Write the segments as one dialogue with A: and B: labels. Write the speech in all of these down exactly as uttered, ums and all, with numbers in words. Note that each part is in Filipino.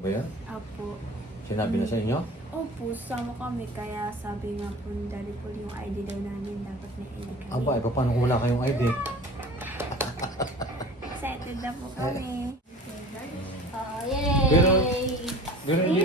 A: Ba yan?
B: Apo.
A: Sinabi na sa inyo?
B: Opo, sama kami. Kaya sabi nga po ni Daddy Paul yung I D daw namin dapat may I D kami.
A: Aba, eh, paano kung wala kayong I D?
B: Excited na po kami.
C: Oh, yay!
A: Pero, pero hindi.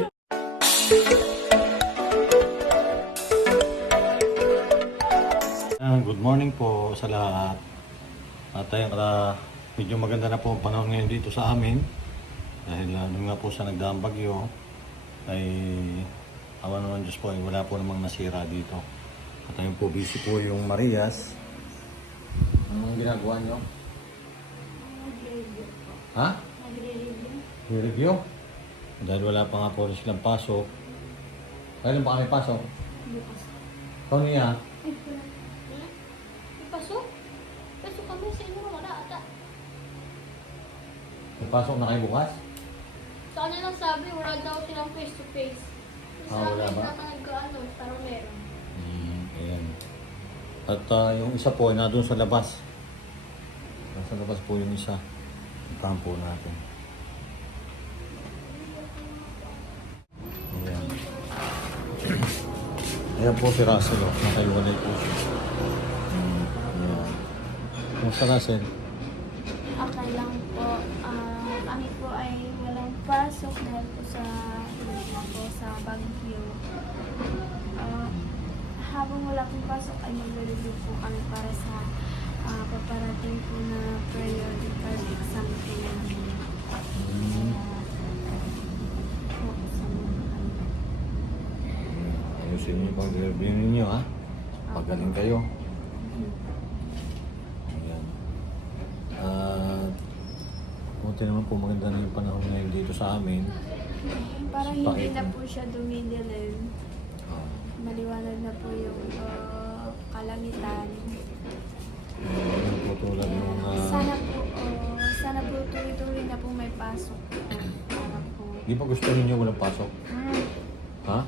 A: Ah, good morning po sa lahat. At ayun, uh, medyo maganda na po ang panahon ngayon dito sa amin. Dahil uh, nung nga po sa nagdaang bagyo, ay awa naman Diyos po, ay wala po namang nasira dito. At ayun po, busy po yung Marias. Anong ginagawa nyo?
B: Nag-review po.
A: Ha?
B: Nagre-review.
A: I-review? Dahil wala pa nga po rin silang pasok. Kailan pa kami pasok?
B: Bukas.
A: Ikaw niya?
B: Ay, wala.
C: Hmm? Ipasok? Pasok kami sa inyo wala ata.
A: May pasok na kayo bukas?
C: Sa kanila sabi, wala daw silang face to face.
A: Ah,
C: Sa
A: wala
C: amin
A: ba?
C: na nag-ano, parang meron.
A: Hmm, ayan. At uh, yung isa po ay nandun sa labas. Nasa labas po yung isa. Puntahan po natin. Ayan. Ayan po si Russell. Oh. Nakaiwalay po siya. Hmm, ayan. Kumusta Russell?
B: Okay lang po. Ah, kami po ay walang pasok dahil po sa wala po sa Baguio. Ah, habang wala pong pasok ay nagre-review po kami para sa ah, paparating po na periodical exam po namin.
A: Hmm.
B: Kaya po kasama po kami.
A: Ayusin niyo yung pag-review ninyo ha. Pagaling kayo. Ayan. At buti naman po maganda na yung panahon ngayon dito sa amin.
B: Parang hindi
A: Bakit?
B: na po siya dumidilim.
A: Ah,
B: Maliwanag na po yung ah, kalangitan.
A: Ayan po tulad nung ah,
B: Sana po, oh, sana po tuloy-tuloy na po may pasok po. Para po.
A: di ba gusto ninyo walang pasok?
B: Hmm,
A: Ha?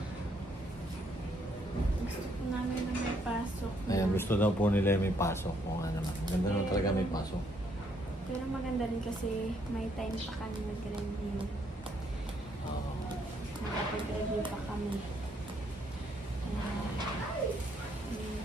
B: gusto po namin na may pasok. na.
A: Ayan, gusto daw po nila may pasok. Kung ano naman. Ganda naman talaga may pasok.
B: Pero maganda rin kasi may time pa kami mag-review.
A: Ah,
B: Nakapag-review pa kami. Kaya, hmm,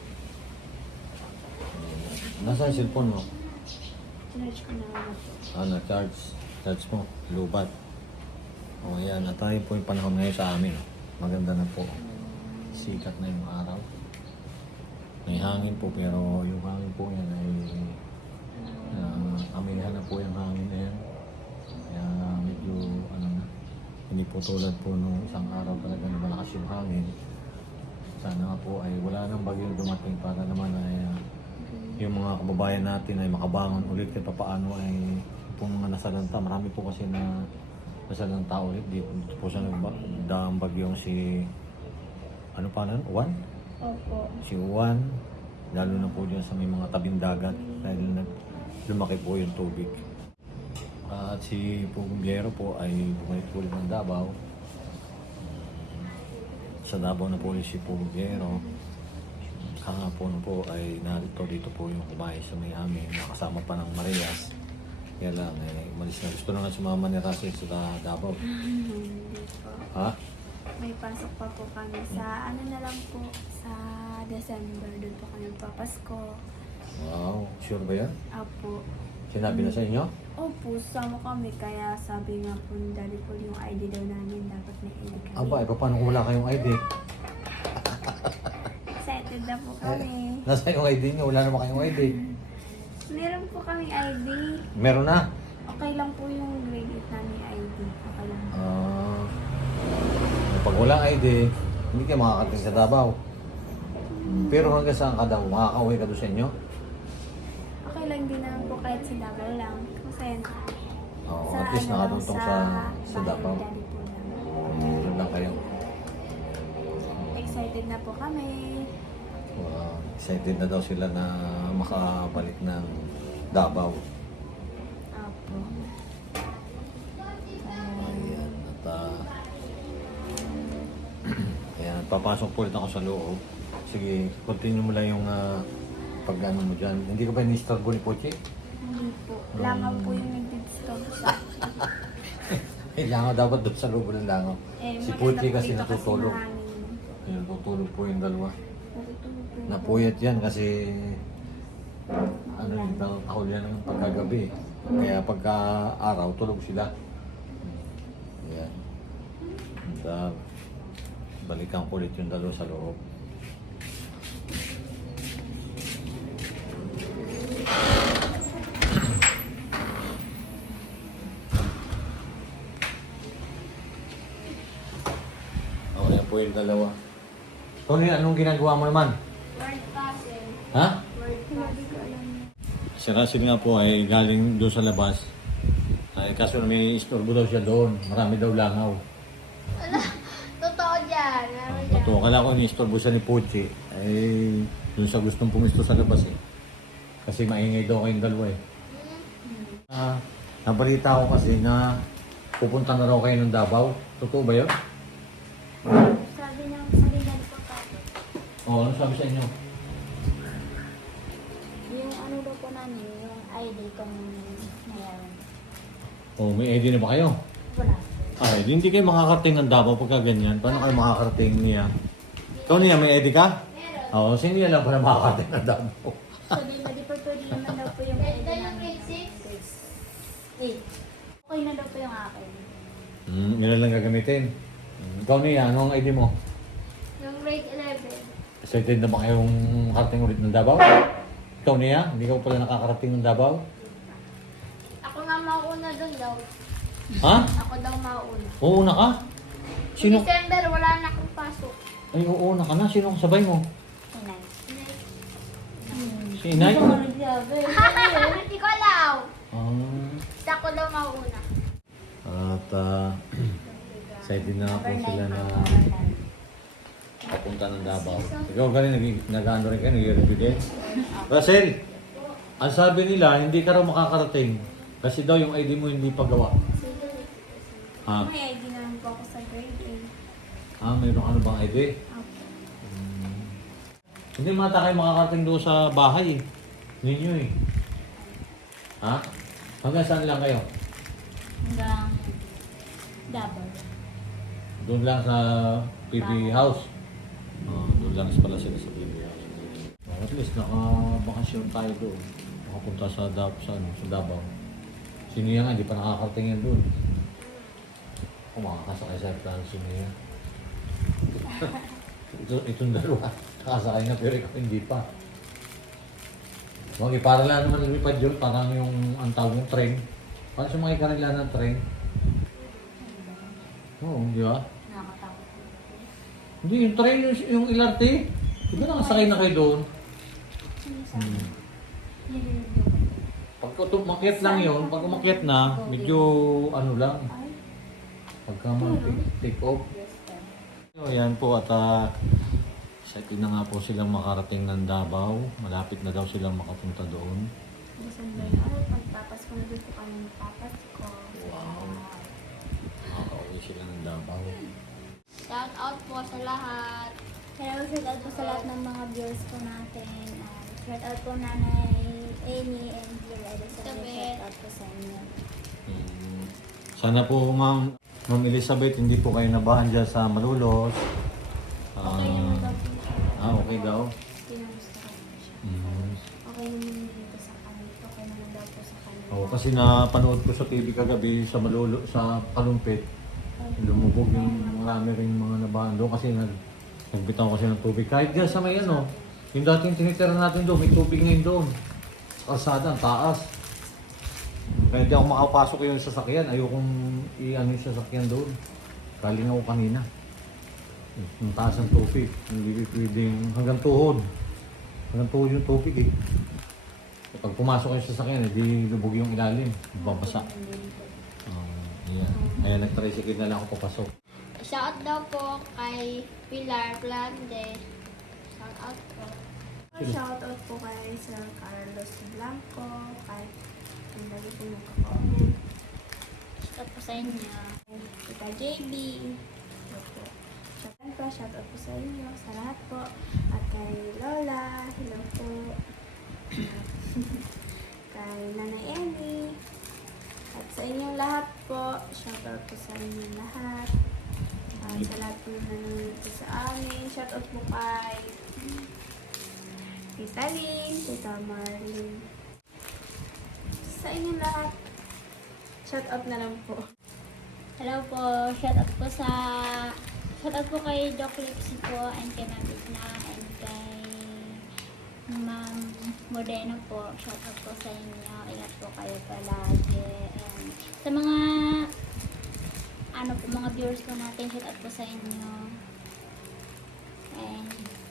A: Nasaan yung cellphone mo?
B: sinerge ko na lang po.
A: Ano, charge. Charge mo. Lubat. O ayan, at tayo po yung panahon ngayon sa amin. Maganda na po. Sikat na yung araw. May hangin po pero yung hangin po yan ay uh, amihan na po yung hangin na yan. Kaya medyo ano na. Hindi po tulad po nung isang araw talaga na malakas yung hangin. Sana nga po ay wala nang bagyong dumating para naman ay uh, yung mga kababayan natin ay makabangon ulit kahit paano ay po mga nasalanta. Marami po kasi na nasalanta ulit. Dito, dito po sa nagdaang bagyong si ano pa nan? Juan?
B: Opo.
A: Si Juan. Lalo na po dyan sa may mga tabing dagat dahil nag lumaki po yung tubig. At si Pugumbiyero po ay bumalik po ulit ng Davao. Sa Davao na po ulit si Pugumbiyero. Kahapon po ay narito dito po yung kumain sa may amin. Nakasama pa ng Marias. Kaya lang eh, umalis na. Gusto na nga sumama ni Russell sa Davao.
B: Hindi po.
A: Ha?
B: May pasok pa po kami sa ano na lang po sa December. Doon po kami papasko.
A: Wow. Sure ba yan?
B: Apo.
A: Sinabi na sa inyo?
B: Opo, sama kami. Kaya sabi nga po ni Daddy Paul yung I D daw namin dapat may I D kami.
A: Aba, eh, paano kung wala kayong I D?
B: Excited na po kami.
A: Nasa yung I D niyo? Wala naman kayong I D.
B: Meron po kaming I D.
A: Meron na.
B: Okay lang po yung grade eight namin I D. Okay lang.
A: Ah, pag walang I D, hindi kayo makakating sa Davao. Pero hanggang saan ka daw? Makakauwi ka doon sa inyo?
B: Okay lang din naman po kahit sa Davao lang. Kasi
A: Oo,
B: sa
A: at least
B: ano,
A: nakatuntong sa, sa
B: bahay
A: Davao.
B: ni Daddy Paul namin.
A: Meron lang kayo.
B: Excited na po kami.
A: Wow, excited na daw sila na makabalik ng Davao.
B: Apo.
A: Ayan, at uh, ayan, papasok po ulit ako sa loob. Sige, continue mo lang yung uh, pag-ano mo dyan. Hindi ka ba ni-istorbo ni Pochi?
B: Hindi po. Langaw po yung nag-discover sa
A: Kailangan dapat doon sa loob ng langaw.
B: Eh,
A: Si
B: maganda
A: Puchi
B: po
A: kasi
B: dito
A: natutulog.
B: mahangin.
A: Ayun, tutulog po yung dalawa.
B: Natutulog po.
A: Napuyat yan kasi ano yung tahol yan ng pagkagabi. Kaya pagka araw, tulog sila. Ayan. And, uh, balikan ko ulit yung dalawa sa loob. O, yan po yung dalawa. Tony, anong ginagawa mo naman?
C: Word puzzle.
A: Ha?
C: Word
B: Hindi
C: puzzle.
B: ko alam.
A: Si Russell nga po ay galing doon sa labas. Ay, kaso may istorbo daw siya doon. Marami daw langaw.
C: Totoo dyan. Ano
A: Uh,
C: dyan?
A: Pato, akala ko yung istorbo siya ni Puchi. Ay, doon sa gustong pumisto sa labas eh. Kasi maingay daw kayong dalawa eh. Ah, nabalita ko kasi na pupunta na raw kayo ng Davao. Totoo ba yun?
B: Sabi niya, sabi niya po pa.
A: Oo, ano sabi sa inyo?
B: Yung ano daw po namin, yung I D kung mayroon.
A: Oh, may I D na ba kayo?
B: Wala.
A: Ay, hindi kayo makakarating ng Davao pagka ganyan. Paano kayo makakarating niya? Ikaw niya, may I D ka?
C: Meron.
A: Oo, sino yan lang pala makakarating ng Davao?
B: Sabi mo, di pa pwede naman daw po yung I D
C: Ganda yung
B: namin.
C: grade six.
B: eight. Okay na daw po yung akin.
A: Hmm, yun na lang gagamitin. Hmm, ikaw niya, ano ang I D mo?
C: Yung grade eleven.
A: Excited na ba kayong karating ulit ng Davao? Ikaw niya, hindi ka pala nakakarating ng Davao?
C: Ako nga mauna dun daw.
A: Ha?
C: Ako daw mauna.
A: Oo na ka? Sino?
C: December, wala na akong pasok.
A: Ay, oo na ka na. Sino ang kasabay mo?
B: Inay.
A: Si Inay?
C: Hindi ko alam.
A: Ah,
C: Basta ako daw mauna.
A: at ah, excited na po sila na papunta ng Davao. Ikaw galing, nag- nag-ano rin kayo, nag-review din? Russell, ang sabi nila, hindi ka raw makakarating. Kasi daw yung I D mo hindi pa gawa. Ha?
B: May I D naman po ako sa grade eight.
A: Ah, mayroon ka na bang I D?
B: Okay.
A: Hmm. Hindi mata kayo makakarating doon sa bahay eh. Ninyo eh. Ha? Hanggang saan lang kayo?
B: Hanggang double.
A: Doon lang sa P B House. Oh, doon lang pala sila sa P B House. Oh, at least nakabakasyon tayo doon. Makapunta sa, Dab sa, ano, sa Davao. Sino yan nga, hindi pa nakakarating yan doon. Kung makakasakay sa plan, sino yan? Ito, itong dalawa. Nakasakay na pero ikaw hindi pa. Okay, para lang naman lumipad yun. Parang yung ang tawag ng train. Parang sumakay ka nila ng train. Oo, di ba?
B: Nakakatakot.
A: Hindi, yung train, yung, yung L R T. Di ba nakasakay na kayo doon?
B: Sino sa
A: Hmm.
B: nililid ko?
A: Pag umakyat lang yun, pag umakyat na, medyo ano lang.
B: Ay,
A: Pagka mag-take off.
B: yes sir.
A: So, yan po at uh, excited na nga po silang makarating ng Davao. Malapit na daw silang makapunta doon.
B: December na. Ay, pagtapas ko na dito kami tapas ko.
A: Wow. Makakauwi sila ng Davao.
C: Shout out po sa lahat.
B: Hello, shout out po sa lahat ng mga viewers po natin. Uh, shout out po Nanay Amy and Dear Elizabeth.
C: Elizabeth.
B: Shout out po sa inyo.
A: Mm. Sana po, ma'am, ma'am Elizabeth, hindi po kayo nabahan dyan sa Malulos. Ah,
B: Okay naman daw po siya.
A: ah, okay daw.
B: Pinamusta ko po siya.
A: Mm.
B: Okay naman dito sa kanila. Okay naman daw po sa kanila.
A: Oo, kasi napanood ko sa T V kagabi sa Malulo, sa Kalumpit. Lumubog yung marami rin mga nabahan doon kasi nag, nagbitaw kasi ng tubig. Kahit dyan sa may ano, yung dating tinitira natin doon, may tubig ngayon doon. Sa kalsada, ang taas. Kaya di ako makapasok yung sasakyan. Ayokong i-ano yung sasakyan doon. Galing ako kanina. Ang taas ng tubig. Hindi pwedeng hanggang tuhod. Hanggang tuhod yung tubig eh. Pag pumasok yung sasakyan, hindi lubog yung ilalim. Babasa. Uh, yeah. Kaya nag-tricycle na lang ako papasok.
C: Shout daw po kay Pilar Plande. Shout out po.
B: Shout out po kay Sir Carlos Blanco, kay ang lagi po nagka-comment.
C: Shout out po sa inyo.
B: Kita J B. Opo. Shout out po, shout out po sa inyo, sa lahat po. At kay Lola, hello po. Kay Nanay Emmy. At sa inyong lahat po. Shoutout po sa inyo lahat. Ah, sa lahat po na nanonood po sa amin. Shoutout po kay Tita Lynn, Tita Marlene. Sa inyo lahat. Shoutout na lang po.
C: Hello po, shout out po sa shout out po kay Doc Lipsy po and kay Ma'am Itna and kay Ma'am Modena po. Shout out po sa inyo. Ingat po kayo palagi. And sa mga ano po, mga viewers po natin, shout out po sa inyo. And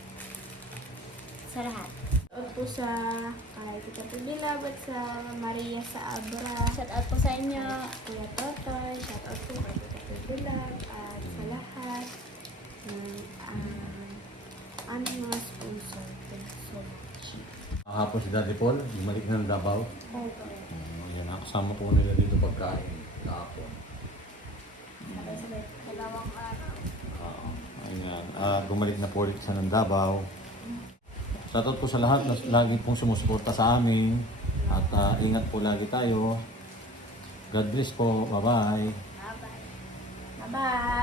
C: sa lahat.
B: Shoutout po sa kay Tita Pililab at sa Maria sa Abra.
C: Shout out po sa inyo.
B: Kuya Totoy, shoutout po kay Tita Pililab at sa lahat ng um, aming mga sponsor. Thank you so much.
A: Kahapon si Daddy Paul, bumalik ng Davao.
B: Okay.
A: Um, yan, nakasama po nila dito pagkain kahapon.
B: Sabay-sabay. Dalawang araw.
A: Uh, ayan, uh, bumalik na po ulit sa ng Davao. Shoutout po sa lahat na lagi pong sumusuporta sa amin. At ah, ingat po lagi tayo. God bless po. Bye-bye.
C: Bye-bye.
B: Bye-bye!